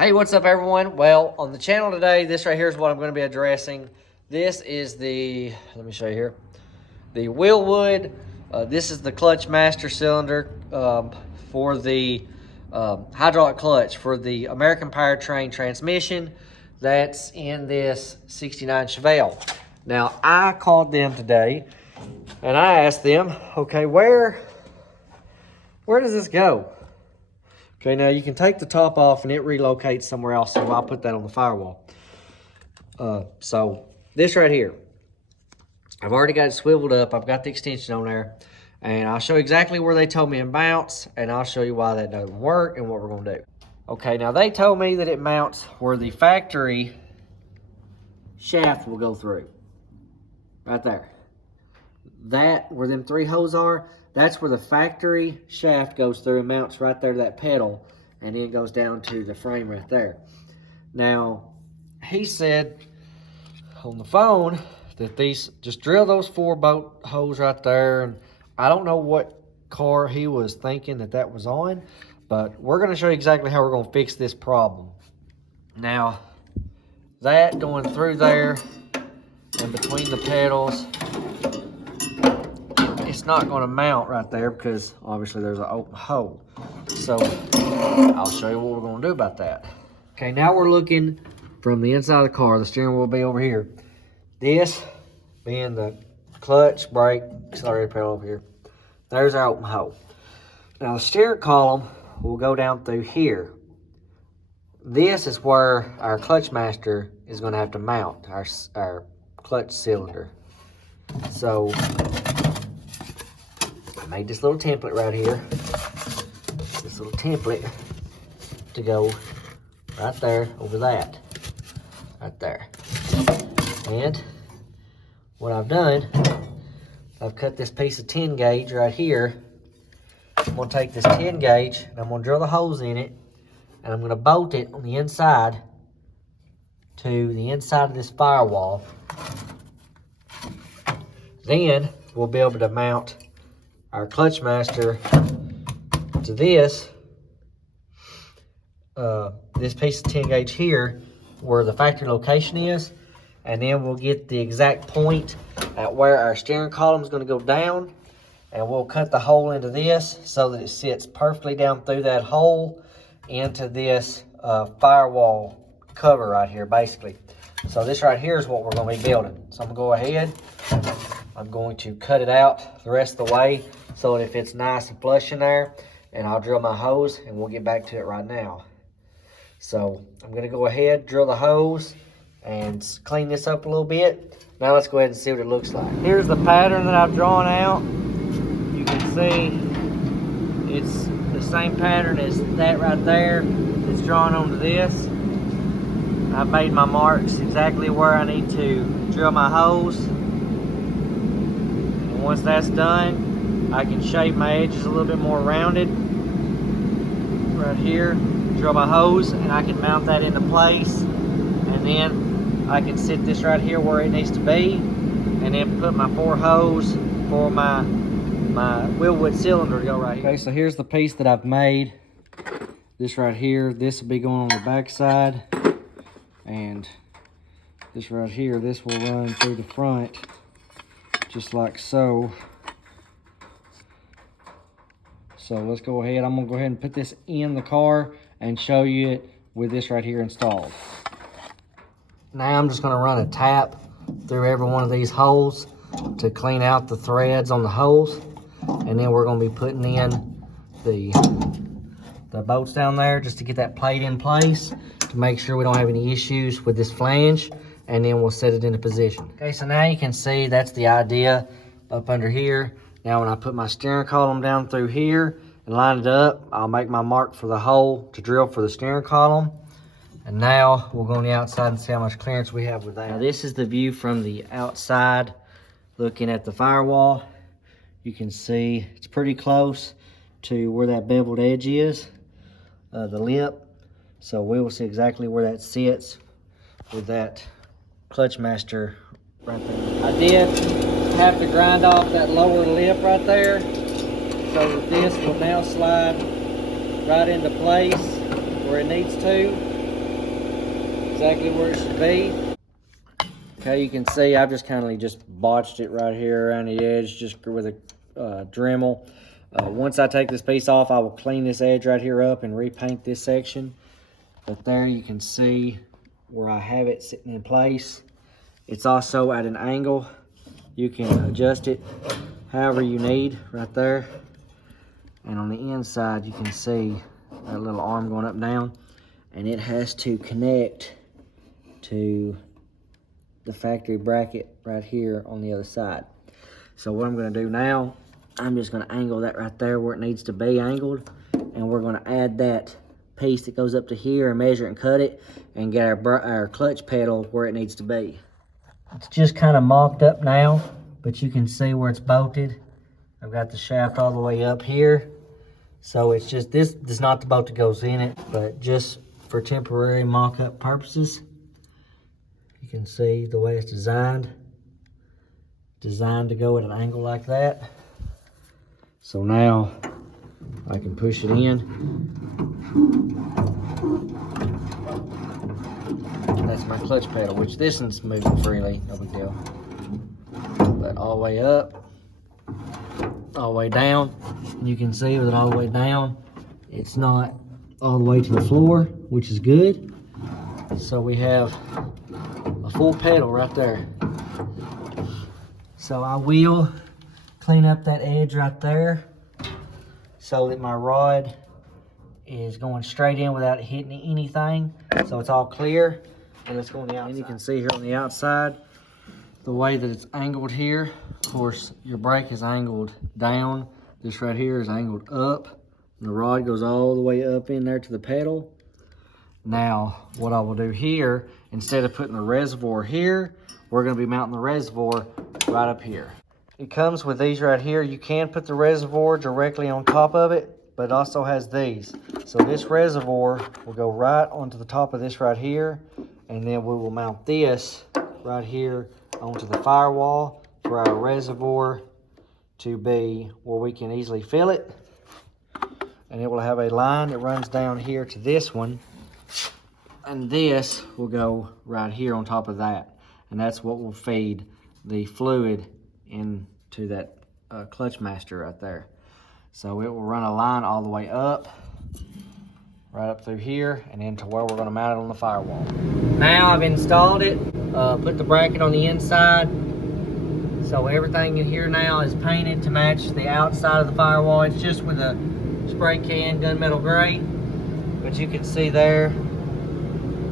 Hey, what's up everyone? Well, on the channel today, this right here is what I'm going to be addressing. This is the, let me show you here, the Wilwood. This is the clutch master cylinder for the hydraulic clutch for the American powertrain transmission that's in this 69 Chevelle. Now, I called them today and I asked them, okay, where does this go? Okay, now you can take the top off and it relocates somewhere else, so I'll put that on the firewall. So this right here, I've already got it swiveled up. I've got the extension on there, and I'll show you exactly where they told me it mounts, and I'll show you why that doesn't work and what we're gonna do. Okay, now they told me that it mounts where the factory shaft will go through, right there. That, where them three holes are, that's where the factory shaft goes through and mounts right there to that pedal, and then it goes down to the frame right there. Now, he said on the phone that these, just drill those 4 bolt holes right there, and I don't know what car he was thinking that was on, but we're going to show you exactly how we're going to fix this problem. Now, that going through there and between the pedals, it's not going to mount right there because obviously there's an open hole. So I'll show you what we're going to do about that. Okay, now we're looking from the inside of the car. The steering wheel will be over here. This being the clutch, brake, accelerator pedal over here. There's our open hole. Now the steering column will go down through here. This is where our clutch master is going to have to mount our clutch cylinder. So I made this little template right here. This little template to go right there over that. Right there. And what I've done, I've cut this piece of 10 gauge right here. I'm going to take this 10 gauge and I'm going to drill the holes in it, and I'm going to bolt it on the inside to the inside of this firewall. Then we'll be able to mount our clutch master to this piece of 10 gauge here where the factory location is, and then we'll get the exact point at where our steering column is going to go down, and we'll cut the hole into this so that it sits perfectly down through that hole into this firewall cover right here, basically. So this right here is what we're going to be building. So I'm going to go ahead, I'm going to cut it out the rest of the way so that it fits nice and flush in there, and I'll drill my hose and we'll get back to it right now. So I'm going to go ahead, drill the hose, and clean this up a little bit. Now let's go ahead and see what it looks like. Here's the pattern that I've drawn out. You can see it's the same pattern as that right there that's drawn onto this. I've made my marks exactly where I need to drill my hose. And once that's done, I can shape my edges a little bit more rounded. Right here, drill my hose, and I can mount that into place. And then I can sit this right here where it needs to be, and then put my 4 hose for my Wilwood cylinder to go right here. Okay, so here's the piece that I've made. This right here, this will be going on the back side, and this right here, this will run through the front just like so. So let's go ahead. I'm gonna go ahead and put this in the car and show you it with this right here installed. Now I'm just gonna run a tap through every one of these holes to clean out the threads on the holes. And then we're gonna be putting in the bolts down there just to get that plate in place to make sure we don't have any issues with this flange, and then we'll set it into position. Okay, so now you can see that's the idea up under here. Now when I put my steering column down through here and line it up, I'll make my mark for the hole to drill for the steering column. And now we'll go on the outside and see how much clearance we have with that. Now this is the view from the outside looking at the firewall. You can see it's pretty close to where that beveled edge is, the lip. So we will see exactly where that sits with that clutch master right there. I did have to grind off that lower lip right there so that this will now slide right into place where it needs to. exactly where it should be. Okay, you can see I've just kind of just botched it right here around the edge just with a Dremel. Once I take this piece off, I will clean this edge right here up and repaint this section. But there you can see where I have it sitting in place. It's also at an angle. You can adjust it however you need right there. And on the inside, you can see that little arm going up and down. And it has to connect to the factory bracket right here on the other side. So what I'm going to do now, I'm just going to angle that right there where it needs to be angled, and we're going to add that piece that goes up to here and measure it and cut it and get our clutch pedal where it needs to be. It's just kind of mocked up now, but you can see where it's bolted. I've got the shaft all the way up here, so it's just, this is not the bolt that goes in it, but just for temporary mock-up purposes. You can see the way it's designed to go at an angle like that. So now I can push it in. That's my clutch pedal, which this one's moving freely, no big deal. But all the way up, all the way down. And you can see with it all the way down, it's not all the way to the floor, which is good. So we have a full pedal right there. So I will clean up that edge right there so that my rod is going straight in without hitting anything. So it's all clear. And let's go on the outside. And you can see here on the outside, the way that it's angled here. Of course, your brake is angled down. This right here is angled up. And the rod goes all the way up in there to the pedal. Now, what I will do here, instead of putting the reservoir here, we're going to be mounting the reservoir right up here. It comes with these right here. You can put the reservoir directly on top of it, but it also has these. So this reservoir will go right onto the top of this right here, and then we will mount this right here onto the firewall for our reservoir to be where we can easily fill it. And it will have a line that runs down here to this one, and this will go right here on top of that. And that's what will feed the fluid into that clutch master right there. So it will run a line all the way up, right up through here, and into where we're going to mount it on the firewall. Now I've installed it, put the bracket on the inside. So everything in here now is painted to match the outside of the firewall. It's just with a spray can gunmetal gray, but you can see there,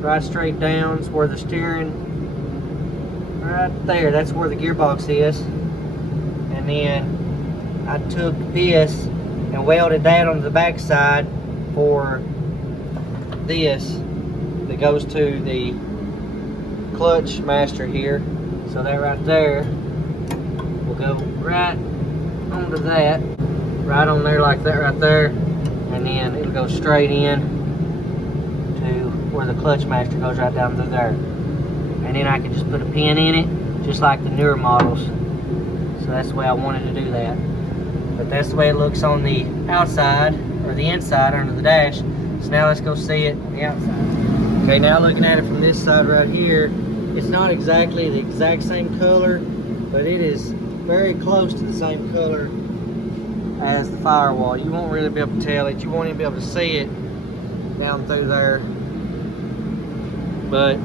right straight down is where the steering, right there, that's where the gearbox is. And then I took this and welded that onto the back side for this that goes to the clutch master here. So that right there will go right onto that, right on there like that right there, and then it'll go straight in to where the clutch master goes right down through there. And then I can just put a pin in it, just like the newer models. So that's the way I wanted to do that. But that's the way it looks on the outside, or the inside under the dash. So now let's go see it on the outside. Okay, now looking at it from this side right here, it's not exactly the exact same color, but it is very close to the same color as the firewall. You won't really be able to tell it. You won't even be able to see it down through there. But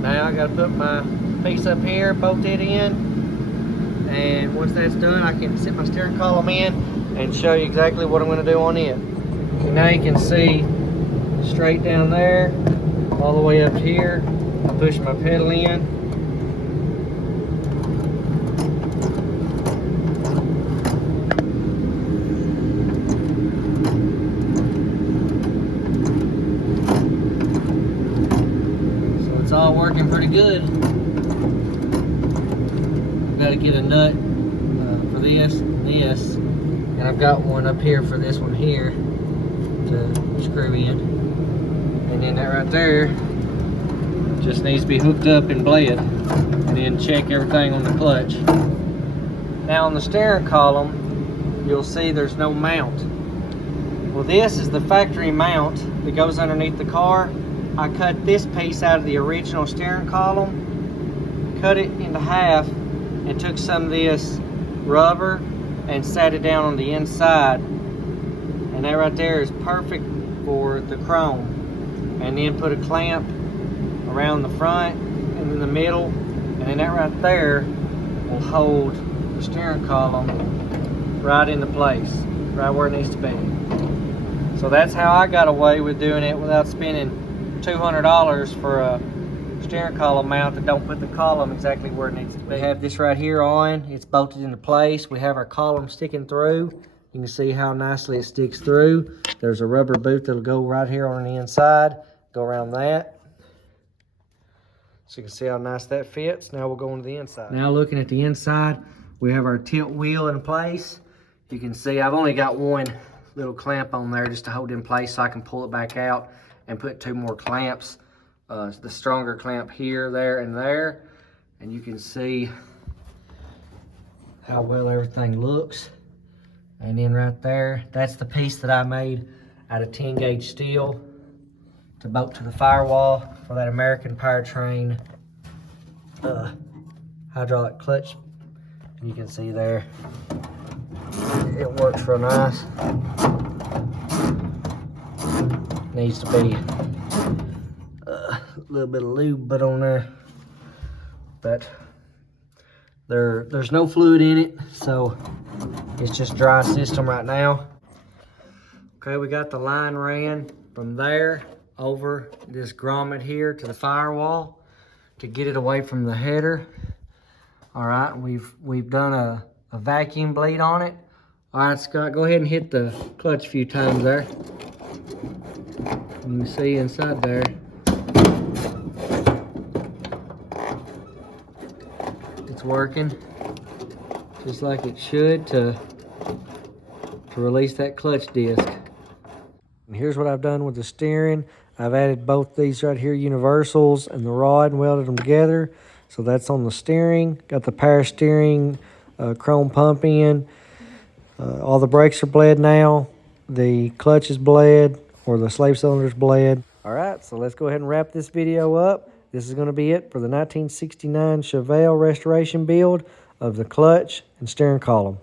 now I gotta put my piece up here, bolt it in, and once that's done, I can sit my steering column in and show you exactly what I'm gonna do on it. So now you can see straight down there, all the way up here. I push my pedal in. It's all working pretty good. Got to get a nut for this, and I've got one up here for this one here to screw in, and then that right there just needs to be hooked up and bled, and then check everything on the clutch. Now on the steering column, you'll see there's no mount. Well, this is the factory mount that goes underneath the car. I cut this piece out of the original steering column, cut it into half, and took some of this rubber and sat it down on the inside. And that right there is perfect for the chrome. And then put a clamp around the front and in the middle, and then that right there will hold the steering column right into place, right where it needs to be. So that's how I got away with doing it without spending $200 for a steering column mount that don't put the column exactly where it needs to be. We have this right here on, it's bolted into place. We have our column sticking through. You can see how nicely it sticks through. There's a rubber boot that'll go right here on the inside, go around that. So you can see how nice that fits. Now we'll go into the inside. Now looking at the inside, we have our tilt wheel in place. You can see I've only got one little clamp on there just to hold it in place so I can pull it back out and put two more clamps. The stronger clamp here, there, and there. And you can see how well everything looks. And then right there, that's the piece that I made out of 10 gauge steel to bolt to the firewall for that American powertrain hydraulic clutch. You can see there, it works real nice. Needs to be a little bit of lube put on there, but there's no fluid in it, so it's just dry system right now. Okay, we got the line ran from there over this grommet here to the firewall to get it away from the header. All right, we've done a vacuum bleed on it. All right, Scott, go ahead and hit the clutch a few times there. You can see inside there. It's working just like it should to release that clutch disc. And here's what I've done with the steering. I've added both these right here universals and the rod and welded them together. So that's on the steering. Got the power steering chrome pump in. All the brakes are bled now. The clutch is bled, or the slave cylinder's bled. All right, so let's go ahead and wrap this video up. This is going to be it for the 1969 Chevelle restoration build of the clutch and steering column.